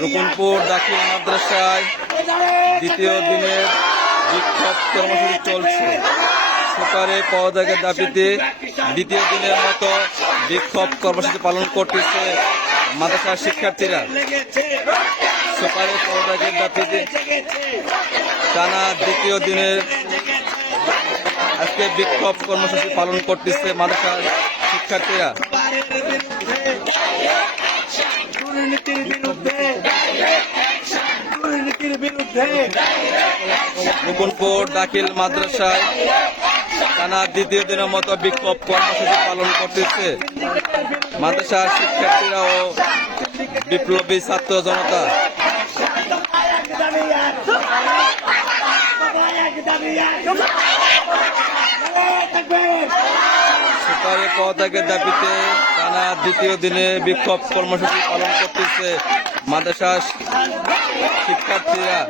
রুকনপুর দাখিল মাদ্রাসায় দ্বিতীয় দিনের বিক্ষোভ কর্মসূচি চলছে। সুপারে পদত্যাগের দাবিতে দ্বিতীয় দিনের মতো বিক্ষোভ কর্মসূচি পালন করতেছে মাদ্রাসার শিক্ষার্থীরা। সুপারে পদত্যাগের দাবিতে টানা দ্বিতীয় দিনের আজকে বিক্ষোভ কর্মসূচি পালন করতেছে মাদ্রাসার শিক্ষার্থীরা। রুকনপুর দাখিল মাদ্রাসায় টানা দ্বিতীয় দিনের মতো বিক্ষোভ কর্মসূচি পালন করতেছে মাদ্রাসার শিক্ষার্থীরা ও বিপ্লবী ছাত্র জনতা। সুপারে পদত্যাগের দাবিতে টানা দ্বিতীয় দিনে বিক্ষোভ কর্মসূচি পালন করতেছে মাদ্রাসার শিক্ষার্থীরা।